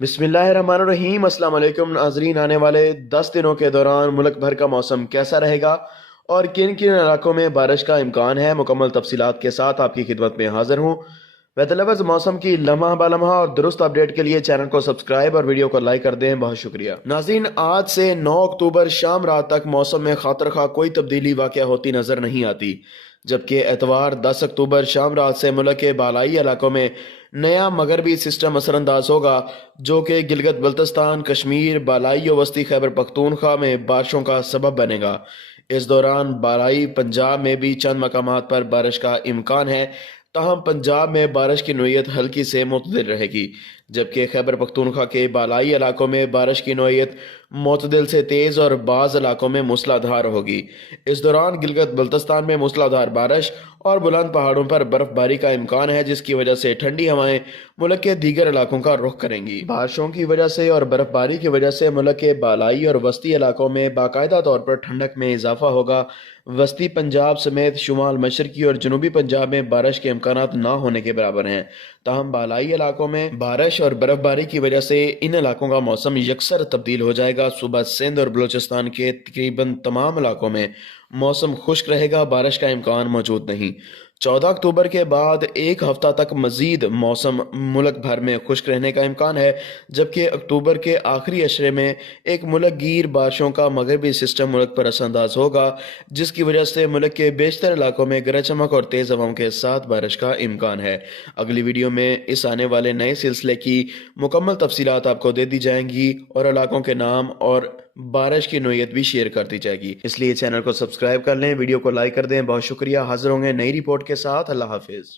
بسم اللہ الرحمن الرحیم۔ السلام علیکم ناظرین، آنے والے 10 دنوں کے دوران ملک بھر کا موسم کیسا رہے گا اور کن کن علاقوں میں بارش کا امکان ہے، مکمل تفصیلات کے ساتھ آپ کی خدمت میں حاضر ہوں۔ ویدر لورز، موسم کی لمحہ بالمحہ اور درست اپڈیٹ کے لیے چینل کو سبسکرائب اور ویڈیو کو لائک کر دیں، بہت شکریہ ناظرین۔ آج سے 9 اکتوبر شام رات تک موسم میں خاطر خواہ کوئی تبدیلی واقع ہوتی نظر نہیں آتی، جبکہ اتوار 10 اکتوبر شام رات سے ملک کے بالائی علاقوں میں نیا مغربی سسٹم اثر انداز ہوگا، جو کہ گلگت بلتستان، کشمیر، بالائی و وسطی خیبر پختونخوا میں بارشوں کا سبب بنے گا۔ اس دوران بالائی پنجاب میں بھی چند مقامات پر بارش کا امکان ہے، تاہم پنجاب میں بارش کی نوعیت ہلکی سے معتدل رہے گی، جبکہ خیبر پختونخوا کے بالائی علاقوں میں بارش کی نوعیت معتدل سے تیز اور بعض علاقوں میں موسلا دھار ہوگی۔ اس دوران گلگت بلتستان میں موسلا دھار بارش اور بلند پہاڑوں پر برف باری کا امکان ہے، جس کی وجہ سے ٹھنڈی ہوائیں ملک کے دیگر علاقوں کا رخ کریں گی۔ بارشوں کی وجہ سے اور برف باری کی وجہ سے ملک کے بالائی اور وسطی علاقوں میں باقاعدہ طور پر ٹھنڈک میں اضافہ ہوگا۔ وسطی پنجاب سمیت شمال مشرقی اور جنوبی پنجاب میں بارش کے امکانات نہ ہونے کے برابر ہیں، تاہم بالائی علاقوں میں بارش اور برف باری کی وجہ سے ان علاقوں کا موسم یکسر تبدیل ہو جائے گا۔ صوبہ سندھ اور بلوچستان کے تقریباً تمام علاقوں میں موسم خشک رہے گا، بارش کا امکان موجود نہیں۔ 14 اکتوبر کے بعد ایک ہفتہ تک مزید موسم ملک بھر میں خشک رہنے کا امکان ہے، جبکہ اکتوبر کے آخری عشرے میں ایک ملک گیر بارشوں کا مغربی سسٹم ملک پر اثر انداز ہوگا، جس کی وجہ سے ملک کے بیشتر علاقوں میں گرج چمک اور تیز ہواؤں کے ساتھ بارش کا امکان ہے۔ اگلی ویڈیو میں اس آنے والے نئے سلسلے کی مکمل تفصیلات آپ کو دے دی جائیں گی اور علاقوں کے نام اور بارش کی نوعیت بھی شیئر کر دی جائے گی، اس لیے چینل کو سبسکرائب کر لیں، ویڈیو کو لائک کر دیں۔ بہت شکریہ، حاضر ہوں گے نئی رپورٹ کے ساتھ۔ اللہ حافظ۔